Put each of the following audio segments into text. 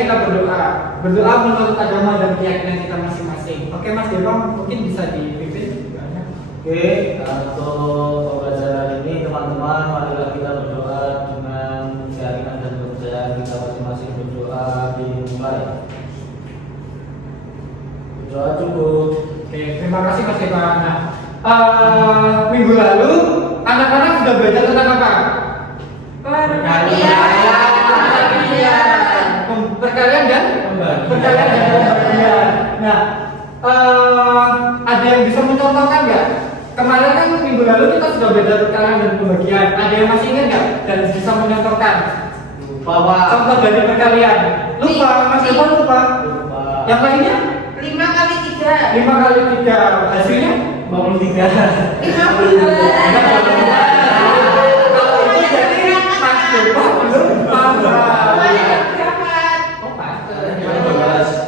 kita berdoa menurut agama dan keyakinan kita masing-masing. Oke Mas Depang, mungkin bisa dipimpin. Oke, untuk pembelajaran ini teman-teman, marilah kita berdoa dengan keyakinan dan kepercayaan kita masing-masing. Berdoa dimulai. Berdoa cukup. Oke, terima kasih Mas Depang. Nah, minggu lalu anak-anak sudah belajar tentang apa? Perkalian dan pembagian. Nah, ada yang bisa mencontohkan nggak? Kemarin kan minggu lalu kita sudah belajar perkalian dan pembagian. Ada yang masih ingat nggak dan bisa mencontohkan? Lupa. Contoh dari perkalian. Lupa, Mas Eko lupa. Yang lainnya? 5 kali 3. 5 kali 3. Hasilnya? 53. 50.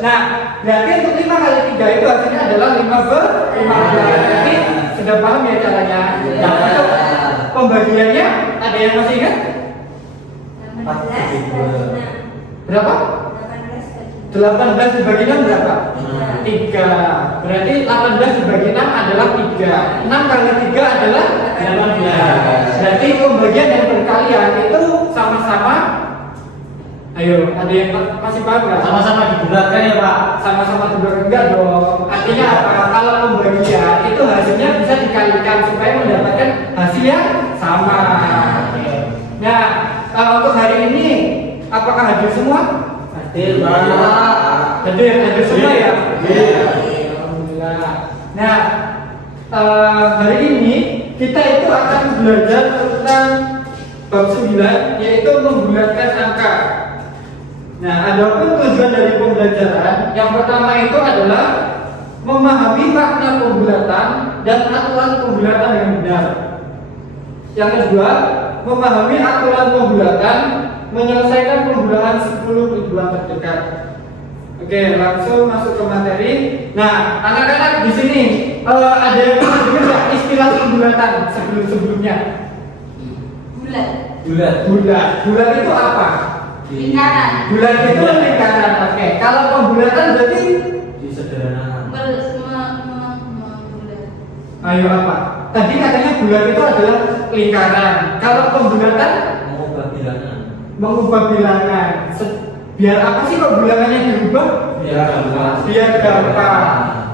Nah, berarti untuk 5 kali 3 itu hasilnya adalah 5/15. Jadi sudah paham ya caranya. Nah, untuk pembagiannya ada yang masih ingat? Berapa? 18 dibagi 6 berapa? 3. Berarti 18 dibagi 6 adalah 3. 6 kali 3 adalah 18. Berarti pembagian dan perkalian itu sama-sama. Ayo, ada yang masih paham nggak? Sama-sama dibulatkan ya Pak. Sama-sama dibulatkan enggak dong? Artinya apa? Kalau pembagian itu hasilnya bisa dikalikan supaya mendapatkan hasil yang sama. Nah, untuk hari ini apakah hadir semua? Hadir Pak. Hadir semua ya? Iya. Alhamdulillah. Nah, hari ini kita itu akan belajar tentang bab 9, yaitu membulatkan angka. Nah, adapun tujuan dari pembelajaran yang pertama itu adalah memahami makna pembulatan dan aturan pembulatan yang benar. Yang kedua, memahami aturan pembulatan, menyelesaikan pembulatan 10 ribuan terdekat. Oke, langsung masuk ke materi. Nah, anak-anak di sini ada yang pernah dengar nggak istilah pembulatan sebelumnya? Bulat itu apa? Lingkaran. Bulat itu lingkaran. Oke, kalau pembulatan berarti Disederhanakan. ayo apa? Tadi katanya bulat itu adalah lingkaran. Kalau pembulatan mengubah bilangan. Biar apa sih kok bilangannya dirubah? Biar gampang.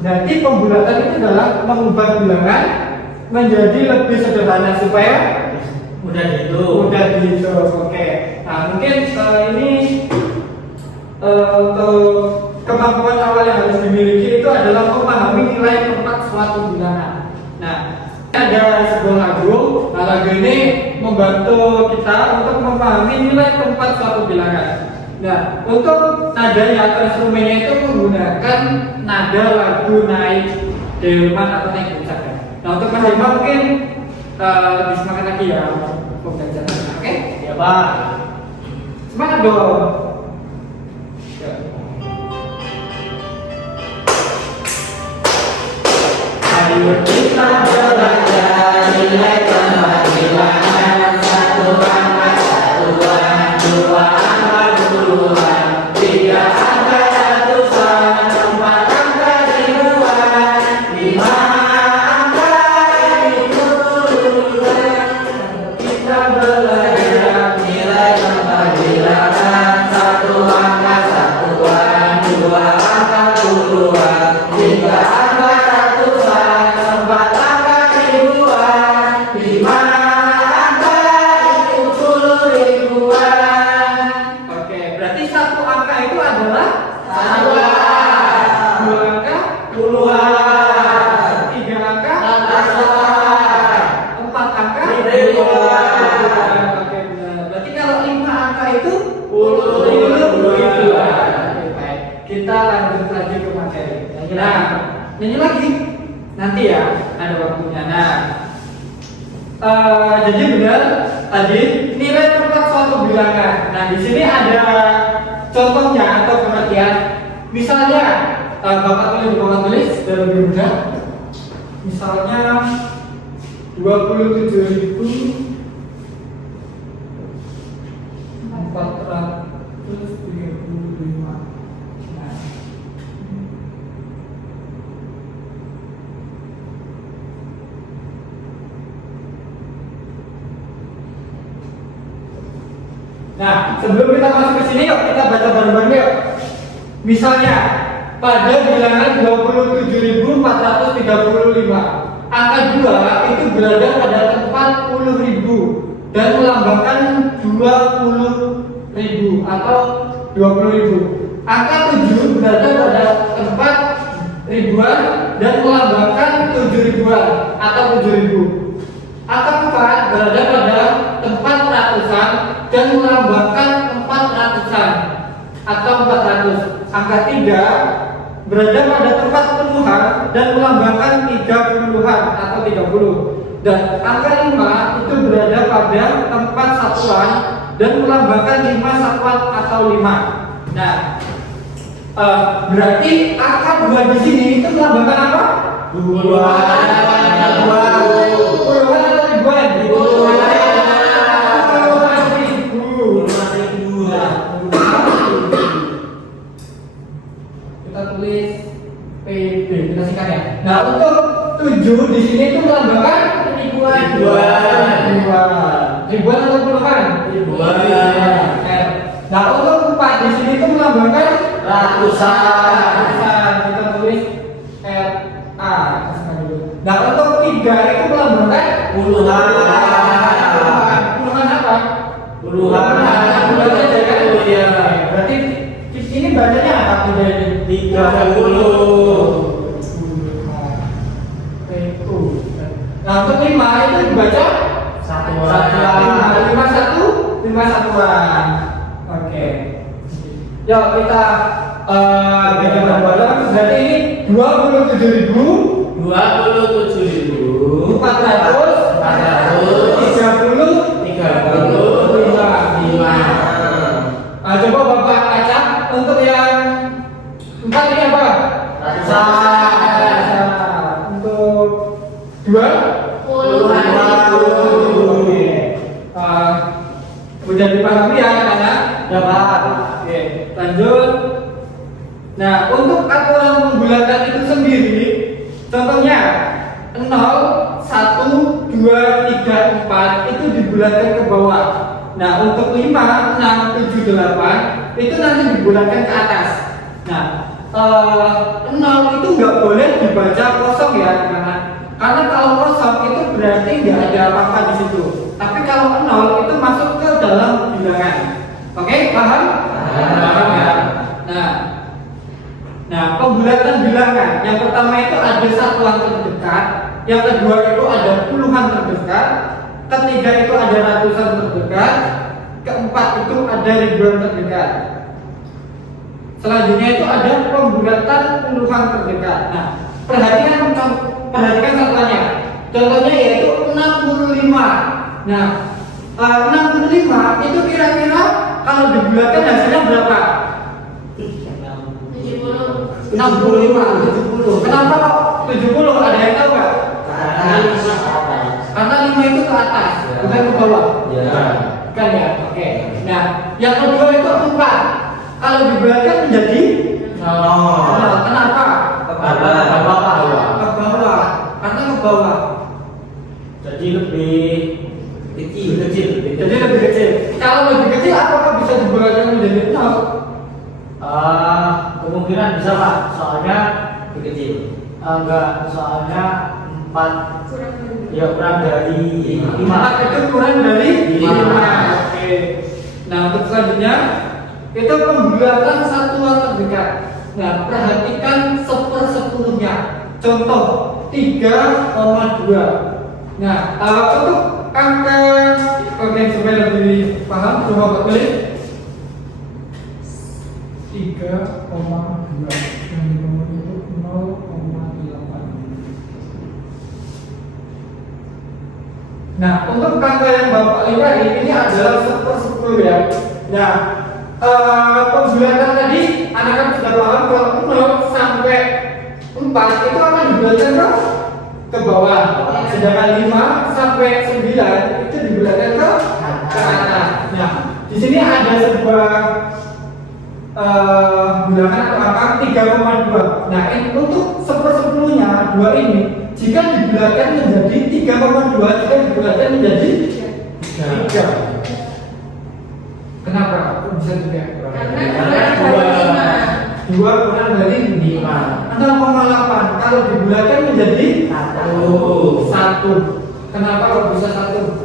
Jadi pembulatan itu adalah mengubah bilangan menjadi lebih sederhana supaya mudah dihitung. Oke. Nah, mungkin ini untuk kemampuan awal yang harus dimiliki itu adalah memahami nilai tempat suatu bilangan. Nah, ada sebuah lagu. Nah, lagu ini membantu kita untuk memahami nilai tempat suatu bilangan. Nah, untuk nadanya atau instrumennya itu menggunakan nada lagu naik delman atau naik puncak. Nah, untuk Mas Dima mungkin disemangat lagi ya pembelajaran. Oke? Ya Pak. Semangat dong. Ayo kita belajar nilai tempat bilangan. 1 angka satuan, 2 angka puluhan, 3 angka ratusan, 4 angka ribuan, 5 angka puluhan. Kita belajar nilai tempat bilangan. 1 angka satuan, 2 angka puluhan, 3 angka ratusan, 4 angka ribuan, 5 angka ribuan. Oke, berarti satu angka itu adalah Satuan. 2 angka Puluhan. 3 angka Ratusan. 4 angka Ribuan. Oke, benar. Berarti kalau 5 angka itu Ribuan. Oke, baik. Kita lanjut lagi ke materi. Nah, nyanyi lagi nanti ya, ada waktunya. Nah, jadi benar tadi nilai tempat suatu bilangan. Nah, di sini ada contohnya atau pengertian. Misalnya, Bapak tulis sudah lebih mudah. Misalnya 27.400 135. Nah. Nah, sebelum kita masuk ke sini yuk kita baca bareng-bareng yuk. Misalnya pada bilangan 27.435 angka 2 itu berada pada tempat 10.000 dan melambangkan 20.000 atau 20.000. Angka 7 berada pada tempat ribuan dan melambangkan 7.000-an atau 7.000. Angka 4 berada pada tempat ratusan dan melambangkan 400-an atau 400. Angka 3 berada pada tempat puluhan dan melambangkan 30-an atau 30. Dan angka 5 itu berada pada tempat satuan dan melambangkan 5 satuan atau 5. Nah, berarti angka 2 di sini itu melambangkan apa? Puluhan atau ribuan? Kita tulis PB, kita singkat ya. Nah, untuk 7 di sini itu melambangkan ribuan atau puluhan? Ribuan. Nah, untuk 4 di sini itu melambangkan ratusan. Kita tulis RA. Nah, untuk 3 itu melambangkan puluhan. Puluhan apa? Puluhan aja kan? Iya. Berarti di sini bacanya apa? 30. Nah, untuk 5 itu dibaca satuan. 5 satuan. Oke. Yuk kita bikin bareng. Berarti ini 27.435. Coba Bapak acak untuk yang 4 ini apa? Ratusan. Untuk 2 puluhan ribu. Udah dipahami ya anak-anak? Dapat. Oke, lanjut. Nah, untuk aturan pembulatan itu sendiri, contohnya 0, 1, 2, 3, 4 itu dibulatkan ke bawah. Nah, untuk 5, 6, 7, 8 itu nanti dibulatkan ke atas. Nah, 0 itu nggak boleh dibaca kosong ya, karena kalau kosong itu berarti nggak ada apa-apa di situ. Tapi kalau 0 itu masuk ke dalam bilangan. Oke, paham? Paham ya. Nah, pembulatan bilangan yang pertama itu ada satuan terdekat, yang kedua itu ada puluhan terdekat, ketiga itu ada ratusan terdekat, keempat itu ada ribuan terdekat. Selanjutnya itu ada pembulatan puluhan terdekat. Nah, perhatikan satuannya. Contohnya yaitu 65. Nah, 65 itu kira-kira kalau dibulatkan hasilnya berapa? 70. Kenapa kok 70? Ada yang tahu nggak? Karena 5 itu ke atas, bukan ke bawah. Kan ya? Oke. Nah, yang kedua itu 4. Kalau dibulatkan menjadi 0. Kenapa? Ke bawah. Karena ke bawah. Jadi lebih kecil. Kalau lebih kecil, apakah bisa dibulatkan menjadi 0? Kemungkinan bisa Pak, soalnya lebih kecil. Enggak, soalnya 4 kurang dari 5. 4 itu kurang dari 5. Oke. Nah, untuk selanjutnya itu pembulatan satuan terdekat. Nah, perhatikan 1/10-nya. Contoh 3,2. Nah, untuk angka supaya lebih paham, coba tulis 3,2 yang di nomor itu 0,8. Nah, untuk angka yang Bapak lihat ini adalah 1/10 ya. Nah, pembulatan tadi anak-anak sudah paham kalau 0 sampai 4 itu akan dibulatkan ke bawah. Sedangkan 5 sampai 9 itu dibulatkan ke atas. Nah, di sini ada sebuah bilangan atau angka 3,2. Nah, untuk 1/10-nya 2 ini jika dibulatkan menjadi 3,2, jika dibulatkan menjadi 3. Kenapa? Kok bisa 3? Karena kurang dari 5. 2 kurang dari 5. 0,8 kalau dibulatkan menjadi 1. Kenapa kok bisa 1?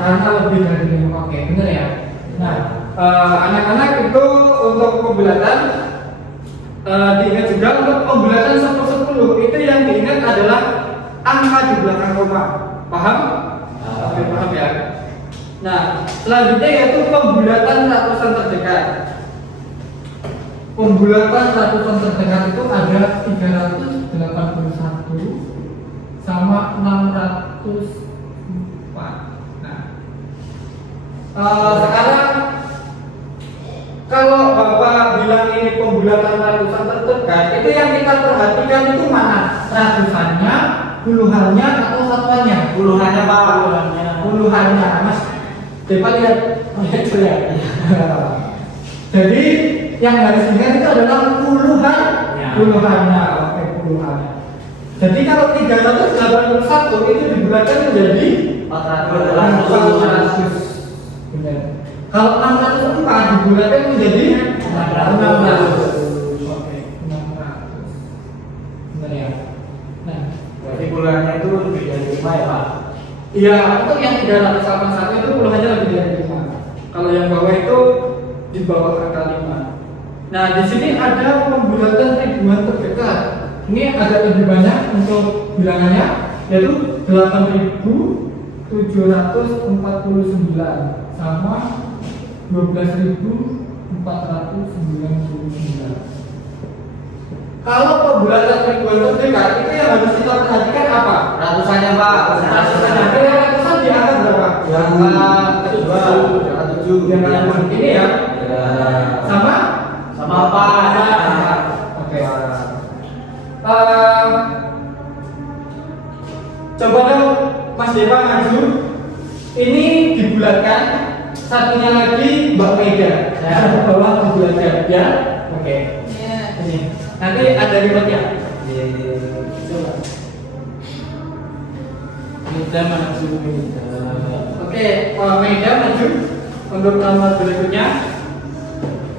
Karena lebih dari 5. Oke, benar ya. Nah, anak-anak itu untuk pembulatan diingat juga untuk pembulatan 1/10 itu yang diingat adalah angka di belakang koma. Paham? Oke, paham ya. Nah, selanjutnya yaitu pembulatan ratusan terdekat. Pembulatan ratusan terdekat itu ada 381 sama 604. Nah, sekarang kalau Bapak bilang ini pembulatan ratusan terdekat, itu yang kita perhatikan itu mana? Ratusannya, puluhannya, atau satuannya? Puluhannya Pak. Puluhannya, Mas. Coba lihat, itu ya. Jadi yang harus diingat itu adalah puluhan, puluhannya, oke, puluhannya. Jadi kalau 381 itu dibulatkan menjadi 400. Benar. Kalau 604 dibulatkan menjadi 600. Oke, 600. Benar ya. Nah, Berarti bulannya itu lebih dari 5 ya Pak? iya, untuk yang 381 itu puluhannya lebih dari 5. Kalau yang bawah itu di bawah angka 5. Nah, di sini ada pembulatan ribuan terdekat. Ini agak lebih banyak untuk bilangannya, yaitu 8.749 sama 12.499. Kalau pembulatan ribuan terdekat itu yang harus kita perhatikan apa? Ratusannya Pak. Ratusannya. Ratusan di angka berapa? Di angka 7. Yang ini ya. Sama? Sama apa? Oke. Coba dong Mas Dewa maju. Ini dibulatkan. Satunya lagi Mbak Mega. Satu bawah dibulatkan ya. Oke. Ini. Nanti ada remote-nya. Coba. Mega maju. Oke, Mega maju untuk nomor berikutnya.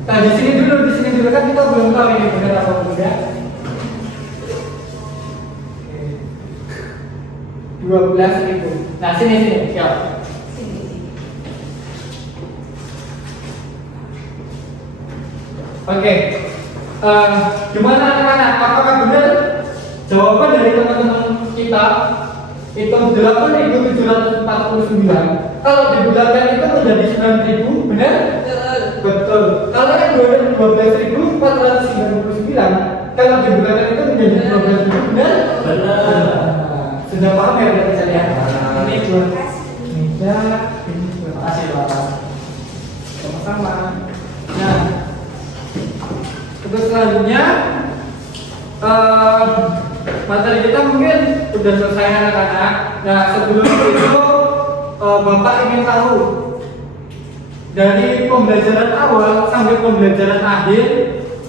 Nah, di sini dulu kan kita belum tahu ini benar apa tidak. 12.000. Nah, sini, siap. Oke. Gimana anak-anak? Apakah benar jawaban dari teman-teman kita itu 8.749? Kalau dibulatkan itu menjadi 9.000, benar? Betul. Kalau yang 12.499, kalau dibulatkan itu menjadi 12.000, benar? Benar. Sudah paham ya berarti saya? Ini buat Meja, ini buat Makasih Pak. sama-sama. Nah, terus selanjutnya materi kita mungkin sudah selesai anak-anak. Nah, sebelum itu Bapak ingin tahu dari pembelajaran awal sampai pembelajaran akhir,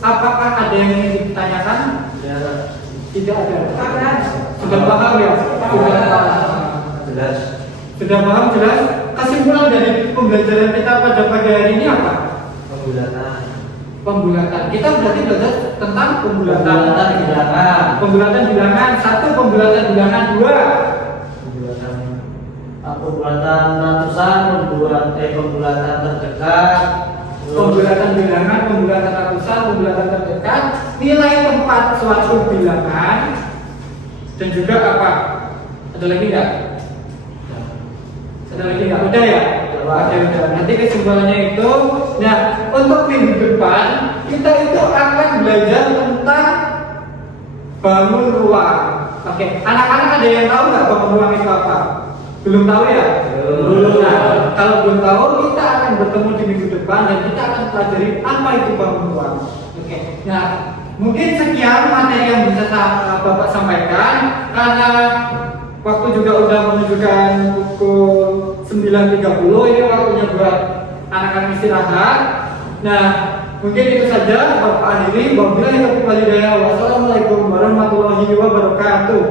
apakah ada yang ingin ditanyakan? Tidak ada. Sudah paham ya? Sudah paham. Jelas. Sudah paham jelas? Kesimpulan dari pembelajaran kita pada pagi hari ini apa? Pembulatan. Kita berarti belajar tentang pembulatan bilangan. Pembulatan bilangan 1, pembulatan bilangan 2. Pembulatan ratusan, pembulatan terdekat, Pembulatan bilangan, pembulatan ratusan, pembulatan terdekat, nilai tempat suatu bilangan, dan juga apa? Ada lagi nggak? Ada lagi nggak? Udah ya? Oke, udah. Nanti kesimpulannya itu. Nah, untuk minggu depan kita itu akan belajar tentang bangun ruang. Oke, anak-anak ada yang tahu nggak bangun ruang itu apa? Belum tahu ya? Belum. Nah, kalau belum tahu, kita akan bertemu di minggu depan dan kita akan pelajari apa itu bangun ruang. Oke. Nah, mungkin sekian materi yang bisa Bapak sampaikan karena waktu juga udah menunjukkan pukul 9.30, ini waktunya buat anak-anak istirahat. Nah, mungkin itu saja Bapak Adili. Wabillahi taufiq wal hidayah. Wassalamualaikum warahmatullahi wabarakatuh.